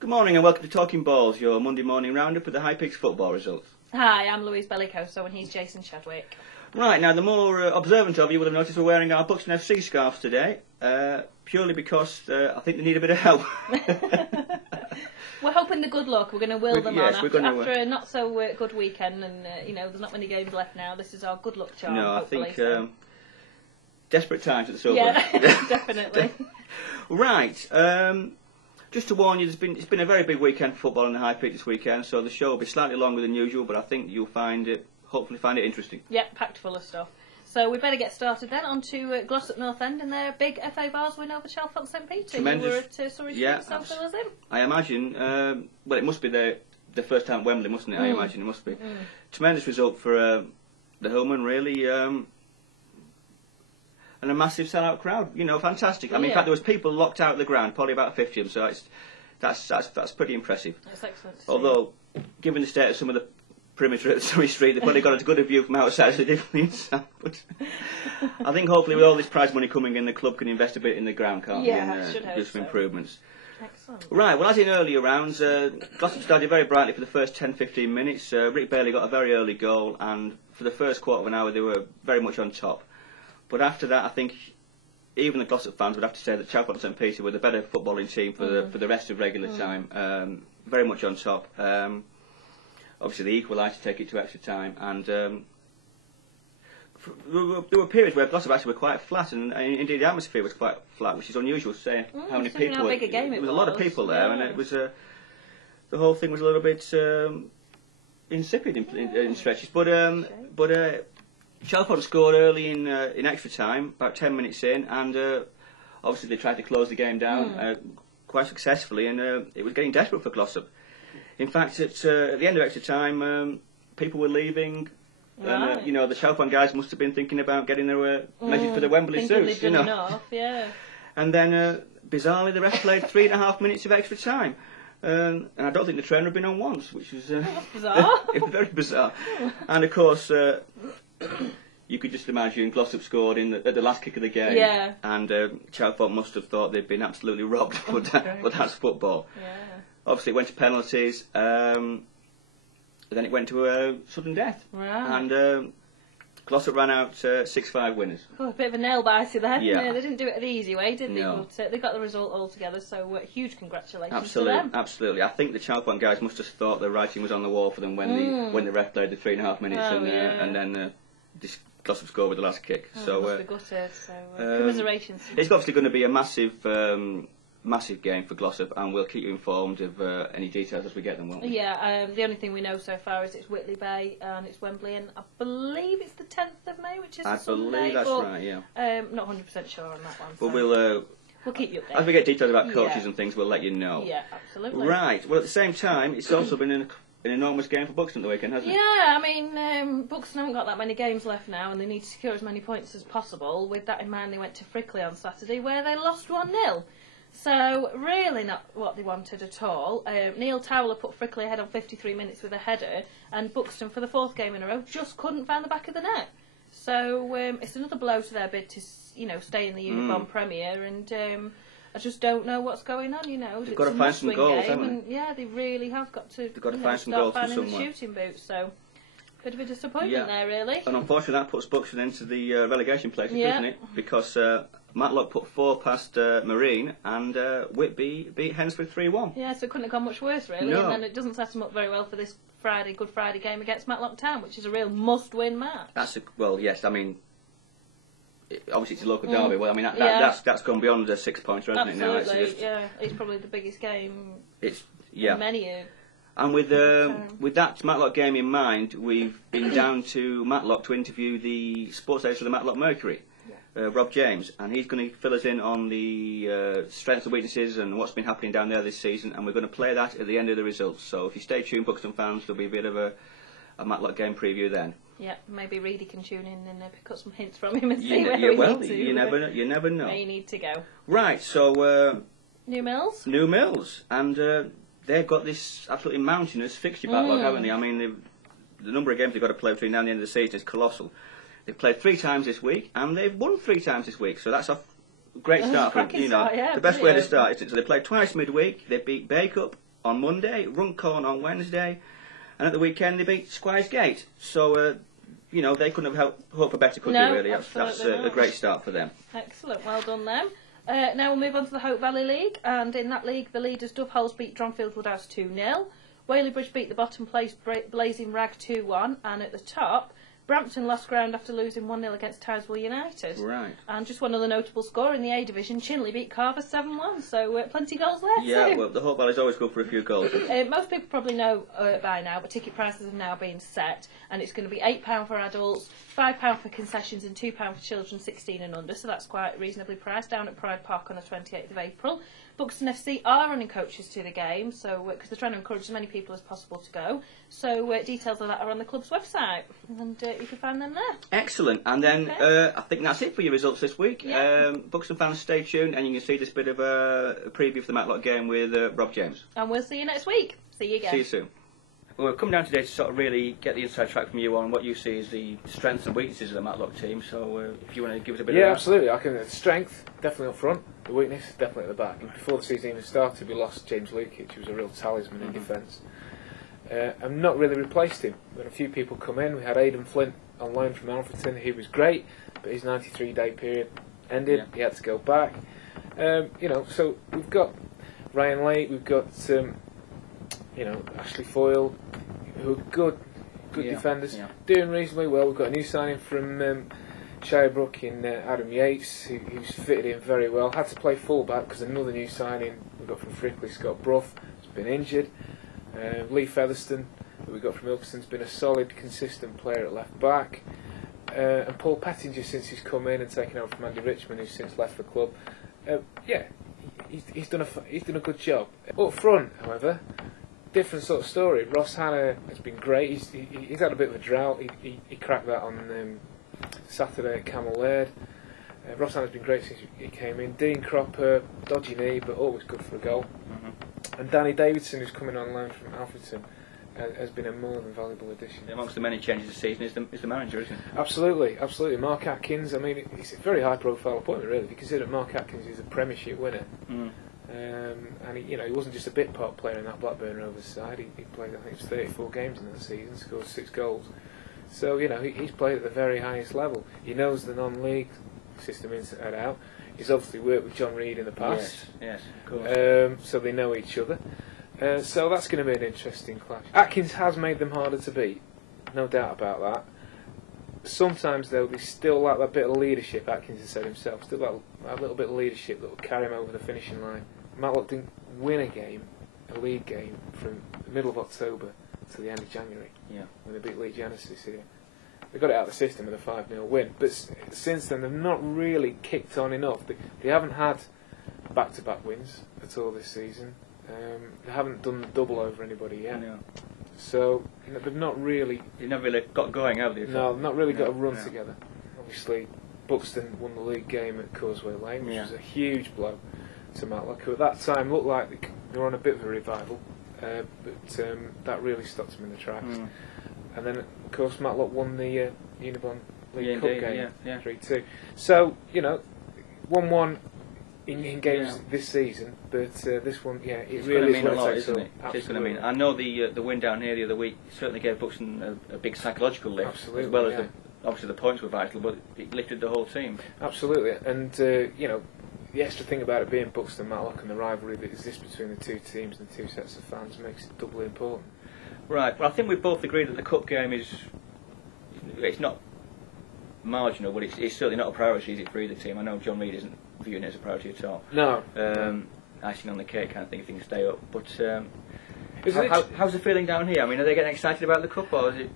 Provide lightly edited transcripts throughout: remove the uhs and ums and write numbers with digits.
Good morning and welcome to Talking Balls, your Monday morning roundup with the High Peaks football results. Hi, I'm Louise Bellicoso and he's Jason Chadwick. Right, now the more observant of you will have noticed we're wearing our Buxton FC scarves today, purely because I think they need a bit of help. We're hoping the good luck. We're going to will them on after a not so good weekend, and there's not many games left now. This is our good luck charm. No, hopefully, I think desperate times at the Silver. Yeah, definitely. Right. Just to warn you, it's been a very big weekend for football in the High Peak this weekend, so the show will be slightly longer than usual, but I think you'll hopefully find it interesting. Yeah, packed full of stuff. So we better get started then on to Glossop North End and their big FA Bars win over Chalfont St Peter. Tremendous. You were at Surrey Street, so fill us in. I imagine, well, it must be the first time at Wembley, mustn't it? I imagine it must be. Tremendous result for the Hillman, really. And a massive sellout crowd, fantastic. I mean, in fact, there was people locked out of the ground, probably about 50 of them, so that's pretty impressive. That's excellent. Although, given the state of some of the perimeter at Surrey Street, they've probably got as good a view from outside as they did from inside. But I think hopefully with all this prize money coming in, the club can invest a bit in the ground, can't they? And do some improvements. Excellent. Right, well, as in earlier rounds, Glossop started very brightly for the first 10-15 minutes. Rick Bailey got a very early goal, and for the first quarter of an hour, they were very much on top. But after that, I think even the Glossop fans would have to say that Chalfont St Peter were the better footballing team for the rest of regular time. Very much on top. Obviously, they equalised to take it to extra time, and there were periods where Glossop actually were quite flat, and indeed the atmosphere was quite flat, which is unusual to say how many people. How big a game it was a lot of people there, and it was the whole thing was a little bit insipid in stretches. But Chalfont scored early in extra time, about 10 minutes in, and obviously they tried to close the game down quite successfully, and it was getting desperate for Glossop. In fact, at the end of extra time, people were leaving. Right. And, the Chalfont guys must have been thinking about getting their measured for the Wembley suits. Enough, yeah. And then, bizarrely, the ref played 3.5 minutes of extra time. And I don't think the trainer had been on once, which was bizarre. it was very bizarre. And of course, you could just imagine Glossop scored at the last kick of the game. Yeah. And Chalfont must have thought they'd been absolutely robbed, but that's football. Yeah. Obviously, it went to penalties. Then it went to sudden death. Right. And Glossop ran out 6-5 winners. Oh, a bit of a nail biter there. Yeah. They didn't do it the easy way, did they? No. But they got the result all together, so huge congratulations to Absolutely, them. absolutely. I think the Chalfont guys must have thought the writing was on the wall for them when the ref played the 3.5 minutes and then this Glossop scored with the last kick. So must be gutted. So commiserations. It's obviously going to be a massive game for Glossop, and we'll keep you informed of any details as we get them, won't we? Yeah, the only thing we know so far is it's Whitley Bay and it's Wembley, and I believe it's the 10th of May, which is a Sunday. I believe that's right, yeah. Not 100% sure on that one. But so we'll keep you updated. As we get details about coaches and things, we'll let you know. Yeah, absolutely. Right, well at the same time, it's also been an enormous game for Buxton the weekend, hasn't it? Yeah, I mean, Buxton haven't got that many games left now, and they need to secure as many points as possible. With that in mind, they went to Frickley on Saturday, where they lost 1-0. So, really not what they wanted at all. Neil Towler put Frickley ahead on 53 minutes with a header, and Buxton, for the fourth game in a row, just couldn't find the back of the net. So, it's another blow to their bid to, stay in the Uniform Premier, and I just don't know what's going on, They've got to find some goals, haven't they? Yeah, they really have got to, They've got to find some goals from somewhere. the shooting boots, so bit of a disappointment there, really. And unfortunately that puts Buxton into the relegation places, doesn't it? Because Matlock put 4 past Marine, and Whitby beat Hensford 3-1. Yeah, so it couldn't have gone much worse, really. No. And then it doesn't set them up very well for this Good Friday game against Matlock Town, which is a real must-win match. Yes, I mean, obviously it's a local derby. Well, I mean, that's gone beyond the 6 points, hasn't it now? Absolutely, it's probably the biggest game in many years. And with that Matlock game in mind, we've been down to Matlock to interview the sports editor of the Matlock Mercury, Rob James, and he's going to fill us in on the strengths and weaknesses and what's been happening down there this season, and we're going to play that at the end of the results. So if you stay tuned, Buxton fans, there'll be a bit of a Matlock game preview then. Yeah, maybe Reedy can tune in and pick up some hints from him and see where we need to. You never know. Where you need to go. Right, so New Mills, and they've got this absolutely mountainous fixture backlog, haven't they? I mean, the number of games they've got to play between now and the end of the season is colossal. They've played 3 times this week, and they've won 3 times this week. So that's a great start for the best way to start. So they played twice midweek. They beat Bacup on Monday, Runcorn on Wednesday, and at the weekend they beat Squires Gate. So, they couldn't have hoped for better, could they, really? That's a great start for them. Excellent, well done them. Now we'll move on to the Hope Valley League, and in that league the leaders Dove Holes beat Dronfield Woodhouse 2-0. Whaley Bridge beat the bottom place Blazing Rag 2-1, and at the top, Brampton lost ground after losing 1-0 against Townsville United. Right. And just one other notable score in the A Division, Chinley beat Carver 7-1, so plenty of goals there Yeah, too. well, the Hope Valley's always good for a few goals. Most people probably know by now, but ticket prices have now been set, and it's going to be £8 for adults, £5 for concessions and £2 for children 16 and under, so that's quite reasonably priced, down at Pride Park on the 28th of April. Buxton FC are running coaches to the game, so because they're trying to encourage as many people as possible to go. So details of that are on the club's website, and you can find them there. Excellent. And then I think that's it for your results this week. Yeah. Buxton fans, stay tuned, and you can see this bit of a preview for the Matlock game with Rob James. And we'll see you next week. See you again. See you soon. Well, we've come down today to sort of really get the inside track from you on what you see as the strengths and weaknesses of the Matlock team. So if you want to give us a bit of that. Yeah, absolutely. Strength, definitely up front. The weakness, definitely at the back. And before the season even started, we lost James Leakage, who was a real talisman in defence. And not really replaced him. We had a few people come in. We had Aidan Flint on loan from Alfreton. He was great, but his 93-day period ended. Yeah. He had to go back. So we've got Ryan Lake, we've got Ashley Foyle, who are good defenders, doing reasonably well. We've got a new signing from Shirebrook in Adam Yates, who's fitted in very well. Had to play full-back because another new signing we got from Frickley, Scott Brough, has been injured. Lee Featherston, who we got from Ilkeston's been a solid, consistent player at left-back. And Paul Pettinger, since he's come in and taken over from Andy Richmond, who's since left the club. He's done a good job. Up front, however, different sort of story. Ross Hanna has been great. He's had a bit of a drought. He cracked that on Saturday at Camel Laird. Ross Hanna's been great since he came in. Dean Cropper, dodgy knee, but always good for a goal. And Danny Davidson, who's coming on loan from Alfreton, has been a more than valuable addition. Amongst the many changes this season is the manager, isn't it? Absolutely. Mark Atkins, I mean, it's a very high-profile appointment, really, if you consider Mark Atkins is a Premiership winner. And he wasn't just a bit part player in that Blackburn Rovers side. He played, I think, it was 34 games in that season, scored 6 goals. So he's played at the very highest level. He knows the non-league system inside out. He's obviously worked with John Reid in the past. Yes, of course. So they know each other. So that's going to be an interesting clash. Atkins has made them harder to beat, no doubt about that. Sometimes, though, they still lack that bit of leadership, Atkins has said himself, still that little bit of leadership that will carry him over the finishing line. Matlock didn't win a league game, from the middle of October to the end of January, when they beat Leigh Genesis here. They got it out of the system with a 5-0 win, but since then they've not really kicked on enough. They haven't had back-to-back wins at all this season. They haven't done the double over anybody yet. No. So they've not really... They've never really got going, have they? No, not really got a run together. Obviously, Buxton won the league game at Causeway Lane, which was a huge blow to Matlock, who at that time looked like they were on a bit of a revival, but that really stopped them in the tracks. And then, of course, Matlock won the Unibond League Cup game, 3-2. So, 1-1 in games this season, but this one, it really is what it takes, isn't it? It's going to mean. I know the win down here the other week certainly gave Buxton a big psychological lift, as well as obviously the points were vital, but it lifted the whole team. Absolutely, and the extra thing about it being Buxton Matlock and the rivalry that exists between the two teams and the two sets of fans makes it doubly important. Right. Well, I think we both agree that the cup game it's not marginal, but it's certainly not a priority, is it, for either team? I know John Reid isn't viewing it as a priority at all. No. Icing on the cake kind of thing if things stay up. But how's the feeling down here? I mean, are they getting excited about the cup, or is it?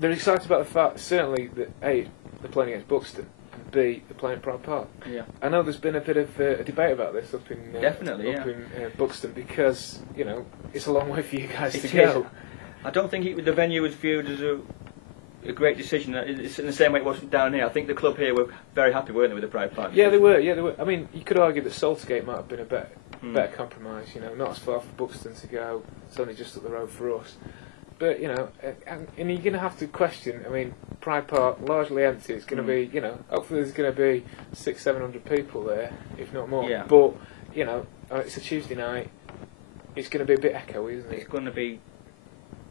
They're excited about the fact, certainly, that A, they're playing against Buxton, and B, they're playing at Pride Park. Yeah. I know there's been a bit of a debate about this up in Buxton because it's a long way for you guys to go. I don't think the venue was viewed as a great decision. It's in the same way it wasn't down here. I think the club here were very happy, weren't they, with the Pride Park? Yeah, they were. I mean, you could argue that Saltergate might have been a better compromise. Not as far for Buxton to go. It's only just up the road for us. But and you're going to have to question. I mean, Pride Park largely empty. It's going to be, hopefully there's going to be 600-700 people there, if not more. Yeah. But it's a Tuesday night. It's going to be a bit echoey, isn't It's it? going to be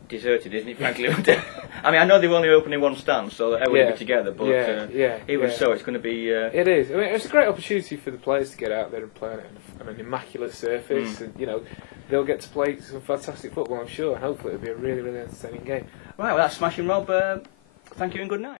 deserted, isn't it, frankly? I mean, I know they've only opening one stand, so everyone will be together, but even so, it's going to be... It is. I mean, it's a great opportunity for the players to get out there and play on an immaculate surface, and, you know, they'll get to play some fantastic football, I'm sure, and hopefully it'll be a really, really entertaining game. Right, well, that's smashing, Rob. Thank you and good night.